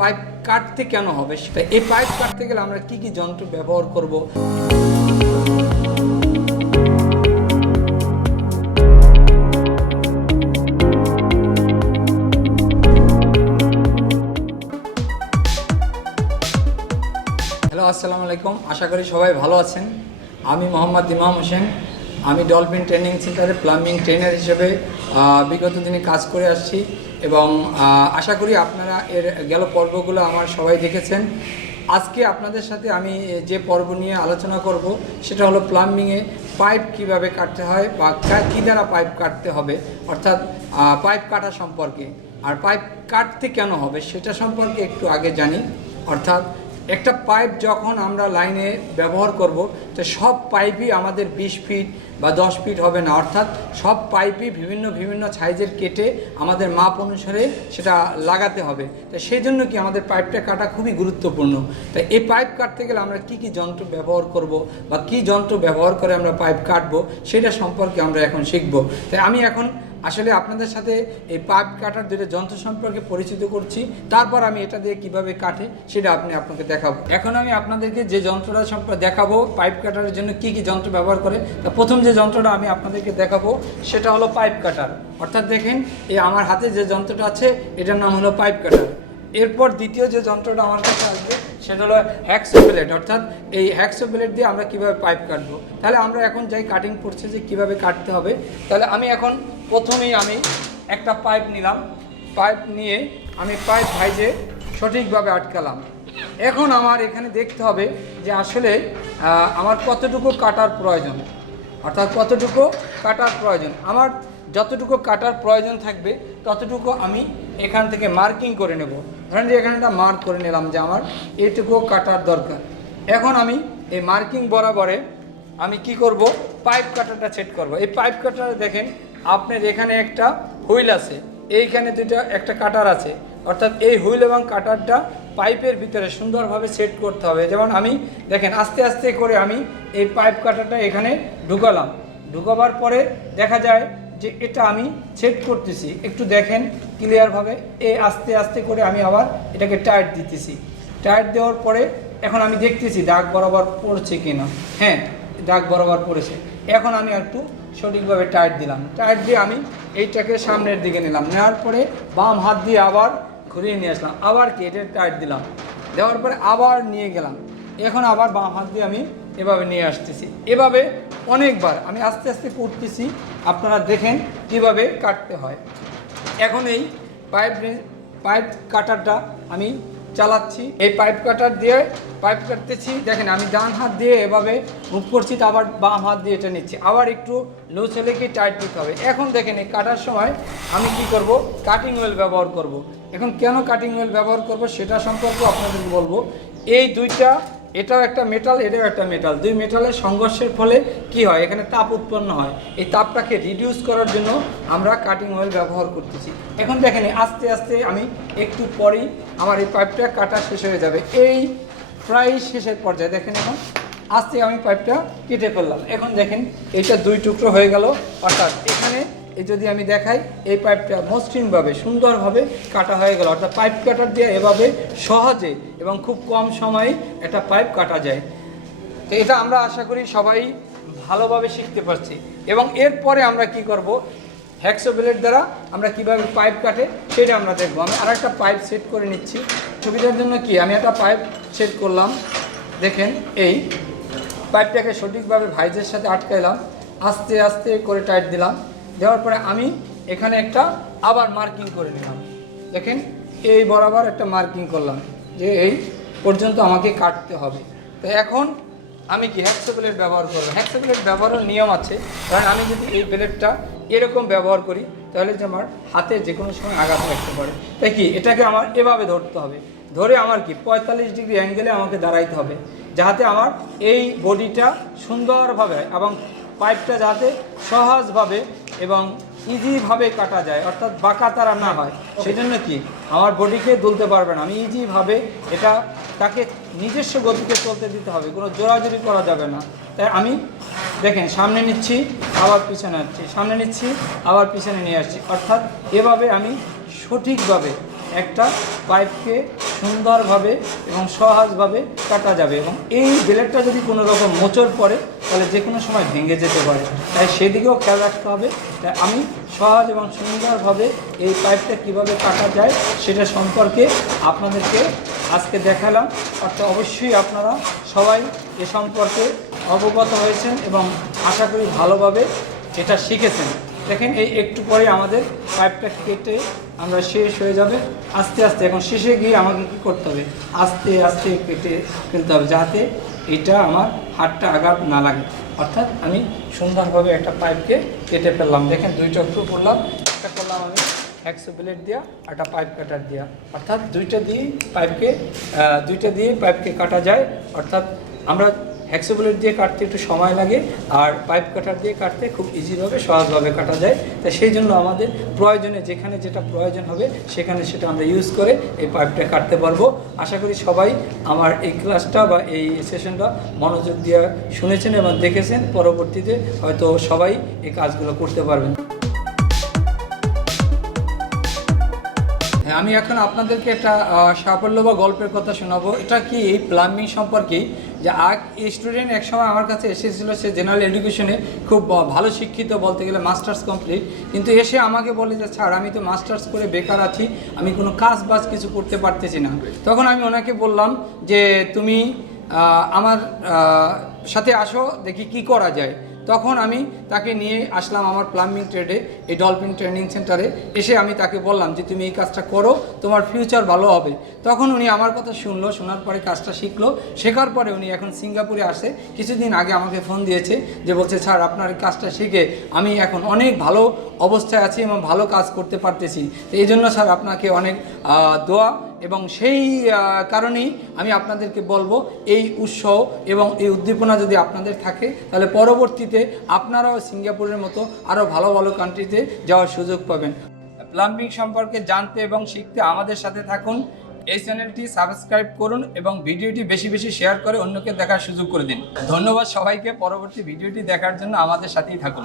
Pipe কাটতে কেন হবে সেটা এই পাইপ কাটতে গেলে আমরা কি কি যন্ত্র ব্যবহার করব। হ্যালো, আসসালামু আলাইকুম। আশা করি সবাই ভালো আছেন। আমি মোহাম্মদ ইমাম হোসেন। আমি ডলফিন ট্রেনিং সেন্টারে প্লাম্বিং ট্রেনার হিসেবে বিগত দিনে কাজ করে আসছি এবং আশা করি আপনারা এর গেল পর্বগুলো আমার সবাই দেখেছেন। আজকে আপনাদের সাথে আমি যে পর্ব নিয়ে আলোচনা করব সেটা হলো প্লাম্বিংয়ে পাইপ কিভাবে কাটতে হয় বা কী দ্বারা পাইপ কাটতে হবে, অর্থাৎ পাইপ কাটা সম্পর্কে। আর পাইপ কাটতে কেন হবে সেটা সম্পর্কে একটু আগে জানি। অর্থাৎ একটা পাইপ যখন আমরা লাইনে ব্যবহার করব তো সব পাইপই আমাদের 20 ফিট বা 10 ফিট হবে না, অর্থাৎ সব পাইপই বিভিন্ন সাইজের কেটে আমাদের মাপ অনুসারে সেটা লাগাতে হবে। তো সেই জন্য কি আমাদের পাইপটা কাটা খুবই গুরুত্বপূর্ণ। তো এই পাইপ কাটতে গেলে আমরা কি কি যন্ত্র ব্যবহার করব বা কি যন্ত্র ব্যবহার করে আমরা পাইপ কাটবো সেটা সম্পর্কে আমরা এখন শিখব। তাই আমি এখন আসলে আপনাদের সাথে এই পাইপ কাটার দুটো যন্ত্র সম্পর্কে পরিচিত করছি, তারপর আমি এটা দিয়ে কিভাবে কাটে সেটা আপনাকে দেখাবো। এখন আমি আপনাদেরকে যে যন্ত্রটা সম্পর্কে দেখাবো পাইপ কাটার জন্য কি কি যন্ত্র ব্যবহার করে। তা প্রথম যে যন্ত্রটা আমি আপনাদেরকে দেখাবো সেটা হলো পাইপ কাটার। অর্থাৎ দেখেন এই আমার হাতে যে যন্ত্রটা আছে এটার নাম হলো পাইপ কাটার। এরপর দ্বিতীয় যে যন্ত্রটা আমার কাছে আসবে সেটা হলো হ্যাকসো ব্লেড। অর্থাৎ এই হ্যাকসো ব্লেড দিয়ে আমরা কীভাবে পাইপ কাটবো। তাহলে আমরা এখন যাই কাটিং করছি যে কীভাবে কাটতে হবে। তাহলে আমি এখন প্রথমেই আমি একটা পাইপ নিলাম, পাইপ নিয়ে আমি পাইপ ভাইজে সঠিকভাবে আটকালাম। এখন আমার এখানে দেখতে হবে যে আসলে আমার কতটুকু কাটার প্রয়োজন, অর্থাৎ কতটুকু কাটার প্রয়োজন। আমার যতটুকু কাটার প্রয়োজন থাকবে ততটুকু আমি এখান থেকে মার্কিং করে নেব। ধরেন যে এখানে একটা মার্ক করে নিলাম যে আমার এইটুকু কাটার দরকার। এখন আমি এই মার্কিং বরাবরে আমি কি করব, পাইপ কাটারটা সেট করব। এই পাইপ কাটারে দেখেন আপনার এখানে একটা হুইল আছে, এইখানে একটা কাটার আছে, অর্থাৎ এই হুইল এবং কাটারটা পাইপের ভিতরে সুন্দরভাবে সেট করতে হবে। যেমন আমি দেখেন আস্তে আস্তে করে আমি এই পাইপ কাটারটা এখানে ঢুকালাম, ঢুকাবার পরে দেখা যায় যে এটা আমি সেট করতেছি। একটু দেখেন ক্লিয়ারভাবে এই আস্তে আস্তে করে আমি আবার এটাকে টাইট দিতেছি। টাইট দেওয়ার পরে এখন আমি দেখতেছি দাগ বরাবর পড়ছে কিনা। হ্যাঁ, দাগ বরাবর পড়েছে। এখন আমি একটু সঠিকভাবে টাইট দিলাম। টাইট দিয়ে আমি এইটাকে সামনের দিকে নিলাম, নেওয়ার পরে বাম হাত দিয়ে আবার ঘুরিয়ে নিয়ে আসলাম, আবার কেটে টাইট দিলাম, দেওয়ার পরে আবার নিয়ে গেলাম। এখন আবার বাম হাত দিয়ে আমি এভাবে নিয়ে আসতেছি। এভাবে অনেকবার আমি আস্তে আস্তে করতেছি, আপনারা দেখেন কিভাবে কাটতে হয়। এখন এই পাইপ কাটারটা আমি চালাচ্ছি, এই পাইপ কাটার দিয়ে পাইপ কাটতেছি। দেখেন আমি ডান হাত দিয়ে এভাবে মুভ করছি, তো আবার বাম হাত দিয়ে এটা নিচ্ছি, আবার একটু লুজ হলে কি টাইট দিতে হবে। এখন দেখেন এই কাটার সময় আমি কি করব, কাটিং হুইল ব্যবহার করব। এখন কেন কাটিং হুইল ব্যবহার করব সেটা সম্পর্কে আপনাদের বলবো। এই দুইটা, এটাও একটা মেটাল, এটাও একটা মেটাল, দুই মেটালের সংঘর্ষের ফলে কি হয়, এখানে তাপ উৎপন্ন হয়। এই তাপটাকে রিডিউস করার জন্য আমরা কাটিং হুইল ব্যবহার করতেছি। এখন দেখেন আস্তে আস্তে আমি একটু পরেই আমার এই পাইপটা কাটা শেষ হয়ে যাবে। এই প্রায় শেষের পর্যায়ে দেখেন এখন আস্তে আমি পাইপটা কেটে ফেললাম। এখন দেখেন এইটা দুই টুকরো হয়ে গেল। অর্থাৎ এখানে যদি আমি দেখাই এই পাইপটা মসৃণভাবে সুন্দরভাবে কাটা হয়ে গেল। অর্থাৎ পাইপ কাটার দিয়ে এভাবে সহজে এবং খুব কম সময়ে একটা পাইপ কাটা যায়। তো এটা আমরা আশা করি সবাই ভালোভাবে শিখতে পারছি। এবং এরপরে আমরা কি করব, হ্যাকসো ব্লেড দ্বারা আমরা কিভাবে পাইপ কাটে সেটা আমরা দেখবো। আমি আরেকটা পাইপ সেট করে নিচ্ছি সুবিধার জন্য। কি আমি একটা পাইপ সেট করলাম, দেখেন এই পাইপটাকে সঠিকভাবে ভাইজের সাথে আটকাইলাম, আস্তে আস্তে করে টাইট দিলাম। দেওয়ার পরে আমি এখানে একটা আবার মার্কিং করে নিলাম। দেখেন এই বরাবর একটা মার্কিং করলাম যে এই পর্যন্ত আমাকে কাটতে হবে। তো এখন আমি কি হ্যাকসো ব্লেড ব্যবহার করবো। হ্যাকসো ব্লেড ব্যবহারের নিয়ম আছে, কারণ আমি যদি এই ব্লেডটা এরকম ব্যবহার করি তাহলে যে আমার হাতে যে কোনো সময় আঘাত লাগতে পারে। তাই কি এটাকে আমার এভাবে ধরতে হবে, ধরে আমার কি 45 ডিগ্রি অ্যাঙ্গেলে আমাকে দাঁড়াইতে হবে, যাতে আমার এই বডিটা সুন্দরভাবে এবং পাইপটা যাতে সহজভাবে এবং ইজিভাবে কাটা যায়, অর্থাৎ বাঁকা তারা না হয়। সেই জন্য কি আমার বডিকে দুলতে পারবে না, আমি ইজিভাবে এটা তাকে নিজস্ব গতিতে চলতে দিতে হবে, কোনো জোরাজুরি করা যাবে না। তাই আমি দেখেন সামনে নিচ্ছি আবার পিছনে আসছি, সামনে নিচ্ছি আবার পিছনে নিয়ে আসছি। অর্থাৎ এভাবে আমি সঠিকভাবে একটা পাইপকে সুন্দরভাবে এবং সহজভাবে কাটা যাবে। এবং এই ব্লেডটা যদি কোনো রকম মোচড় পড়ে তাহলে যে কোনো সময় ভেঙে যেতে পারে, তাই সেদিকেও খেয়াল রাখতে হবে। তাই আমি সহজ এবং সুন্দরভাবে এই পাইপটা কিভাবে কাটা যায় সেটা সম্পর্কে আপনাদেরকে আজকে দেখালাম। অর্থাৎ অবশ্যই আপনারা সবাই এ সম্পর্কে অবগত হয়েছেন এবং আশা করি ভালোভাবে এটা শিখেছেন। দেখেন এই একটু পরে আমাদের পাইপটা কেটে আমরা শেষ হয়ে যাবে আস্তে আস্তে। এখন শেষে গিয়ে আমাকে কী করতে হবে, আস্তে আস্তে কেটে ফেলতে হবে যাতে এটা আমার হাতটা আঘাত না লাগে। অর্থাৎ আমি সুন্দরভাবে একটা পাইপকে কেটে ফেললাম। দেখেন দুইটা একটু করলাম, একটা করলাম আমি হ্যাকসো ব্লেড দিয়া, একটা পাইপ কাটার দিয়া। অর্থাৎ দুইটা দিয়ে পাইপকে কাটা যায়। অর্থাৎ আমরা হ্যাকসো ব্লেড দিয়ে কাটতে একটু সময় লাগে, আর পাইপ কাটার দিয়ে কাটতে খুব ইজিভাবে সহজভাবে কাটা যায়। তাই সেই জন্য আমাদের প্রয়োজনে যেখানে যেটা প্রয়োজন হবে সেখানে সেটা আমরা ইউজ করে এই পাইপটা কাটতে পারবো। আশা করি সবাই আমার এই ক্লাসটা বা এই সেশনটা মনোযোগ দিয়ে শুনেছেন এবং দেখেছেন। পরবর্তীতে হয়তো সবাই এই কাজগুলো করতে পারবেন। আমি এখন আপনাদেরকে একটা সাফল্য বা গল্পের কথা শোনাবো। এটা কি এই প্লাম্বিং সম্পর্কেই, যে এই স্টুডেন্ট একসময় আমার কাছে এসেছিলো, সে জেনারেল এডুকেশনে খুব ভালো শিক্ষিত, বলতে গেলে মাস্টার্স কমপ্লিট, কিন্তু এসে আমাকে বলে যে স্যার আমি তো মাস্টার্স করে বেকার আছি, আমি কোনো কাজ বাজ কিছু করতে পারতেছি না। তখন আমি ওনাকে বললাম যে তুমি আমার সাথে আসো, দেখি কি করা যায়। তখন আমি তাকে নিয়ে আসলাম আমার প্লাম্বিং ট্রেডে, এই ডলফিন ট্রেনিং সেন্টারে। এসে আমি তাকে বললাম যে তুমি এই কাজটা করো, তোমার ফিউচার ভালো হবে। তখন উনি আমার কথা শুনলো, শোনার পরে কাজটা শিখলো। শেখার পরে উনি এখন সিঙ্গাপুরে আসে। কিছুদিন আগে আমাকে ফোন দিয়েছে, যে বলছে স্যার আপনার এই কাজটা শিখে আমি এখন অনেক ভালো অবস্থায় আছি এবং ভালো কাজ করতে পারতেছি। তো এই জন্য স্যার আপনাকে অনেক দোয়া। এবং সেই কারণেই আমি আপনাদেরকে বলবো, এই উৎসাহ এবং এই উদ্দীপনা যদি আপনাদের থাকে তাহলে পরবর্তীতে আপনারাও সিঙ্গাপুরের মতো আরও ভালো ভালো কান্ট্রিতে যাওয়ার সুযোগ পাবেন। প্লাম্বিং সম্পর্কে জানতে এবং শিখতে আমাদের সাথে থাকুন। এই চ্যানেলটি সাবস্ক্রাইব করুন এবং ভিডিওটি বেশি বেশি শেয়ার করে অন্যকে দেখার সুযোগ করে দিন। ধন্যবাদ সবাইকে। পরবর্তী ভিডিওটি দেখার জন্য আমাদের সাথেই থাকুন।